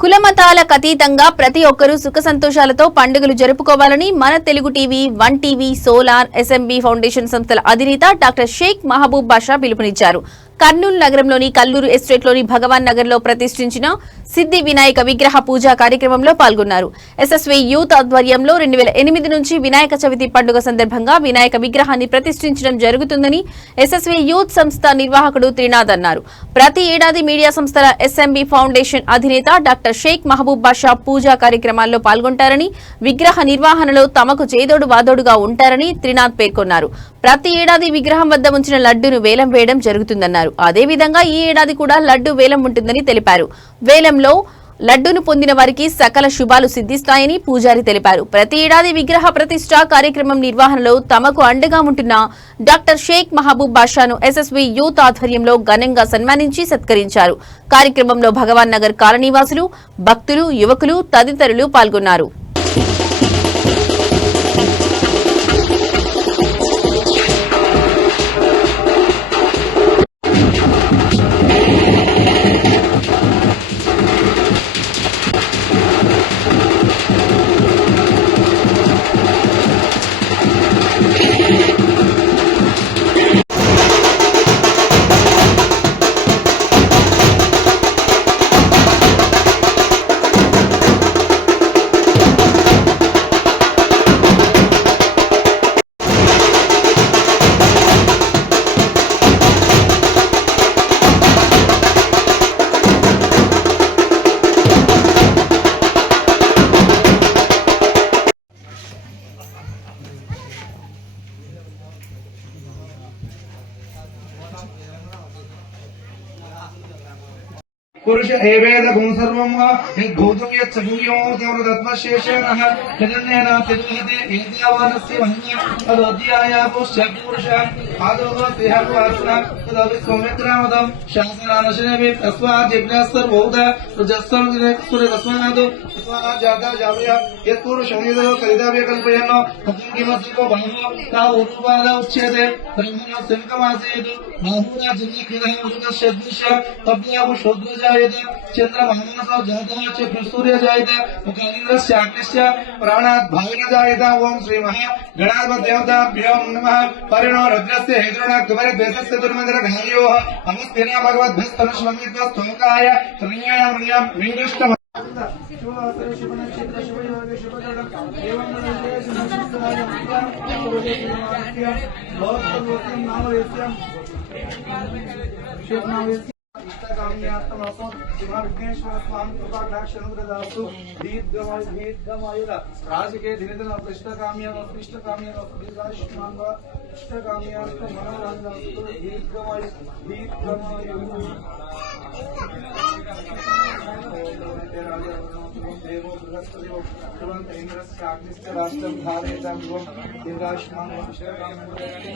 కులమతాలకు అతీతంగా ప్రతి ఒక్కరూ సుఖ సంతోషాలతో పండుగలు జరుపుకోవాలని మన Telugu TV, one TV, solar, SMB foundation సంస్థల అధినేత డాక్టర్ షేక్ మహబూబ్ బాషా పిలుపునిచ్చారు. కర్నూలు నగరంలోని కల్లూరు ఎస్టేట్లోని భగవాన్ నగర్లో ప్రతిష్ఠించిన సిద్ధి వినాయక విగ్రహ పూజా కార్యక్రమంలో పాల్గొన్నారు. ఎస్ఎస్వీ యూత్ ఆధ్వర్యంలో 2008 నుంచి వినాయక చవితి పండుగ సందర్భంగా వినాయక విగ్రహాన్ని ప్రతిష్ఠించడం జరుగుతుందని ఎస్ఎస్వీ యూత్ సంస్థ నిర్వాహకుడు త్రినాథ్ అన్నారు. ప్రతి ఏడాది మీడియా సంస్థల ఎస్ఎంబీ ఫౌండేషన్ అధినేత డాక్టర్ షేక్ మహబూబ్ బాషా పూజా కార్యక్రమాల్లో పాల్గొంటారని, విగ్రహ నిర్వహణలో తమకు చేదోడు వాదోడుగా ఉంటారని త్రినాథ్ పేర్కొన్నారు. ప్రతి ఏడాది విగ్రహం వద్ద ఉంచిన లడ్డూను వేలం వేయడం జరుగుతుందన్నారు. అదేవిధంగా ఈ ఏడాది కూడా లడ్డూ వేలం ఉంటుందని తెలిపారు. వేలంలో లడ్డూను పొందిన వారికి సకల శుభాలు సిద్ధిస్తాయని పూజారి తెలిపారు. ప్రతి ఏడాది విగ్రహ ప్రతిష్ఠ కార్యక్రమం నిర్వహణలో తమకు అండగా ఉంటున్న డాక్టర్ షేక్ మహబూబ్ బాషాను ఎస్ఎస్వీ యూత్ ఆధ్వర్యంలో ఘనంగా సన్మానించి సత్కరించారు. కార్యక్రమంలో భగవాన్ నగర్ కాలనీవాసులు, భక్తులు, యువకులు తదితరులు పాల్గొన్నారు. पुरुष एवेद गुण सर्वं यद्भूतं यच्छूयो तवरदत्मशेषेणः यदन्नेन तिरुहते एद्यावानस्य वह्न्य तदोद्यायापुष्य पुरुषः आदोः देहवासना तदविस्वमित्रामदं शासनानशनेवि तस्मात् जिज्ञासर्वोद रजस्संदिनेक्षुरतस्मात् तस्मात् जाता जावय यत्पुरुषं यदो कलिदाव्य कल्पयन् किमस्को बाहो ता उरुपाद उच्यते ब्रह्मणो सिंहमासेतु बाहुना जिन्निकृतः उरुकस्य तब्याहु शूद्रजा चंद्रमानसो जातः सूर्य जायत मुखालिंद्रस्य अग्निस्य प्राणात् भावेन जायत। ओम श्री महागणाधिपतिदेवताभ्यो नमः। परिणो रुद्रस्य हेतुना कुमारद्वैतस्य दुर्मन्त्रधार्योः नमस्तेना भगवद्भस्तनुष्वमित्वस्तोकाय त्रिण्यामृण्यं मीदुष्टम् विघ्नेश्वर स्वामी कृपाक्षरदासु दीर्घमायुध राजके दिनदिन इष्टकाम्य दीर्घायुष्मान इष्टकाम्यास्त मनोरंजनस्तु दीर्घमायु देवो बृहस्पतिो तुरंत इंद्रस्य अग्निश्च राष्ट्रं धारयेतां दीर्घायुष्मान इष्टकाम्य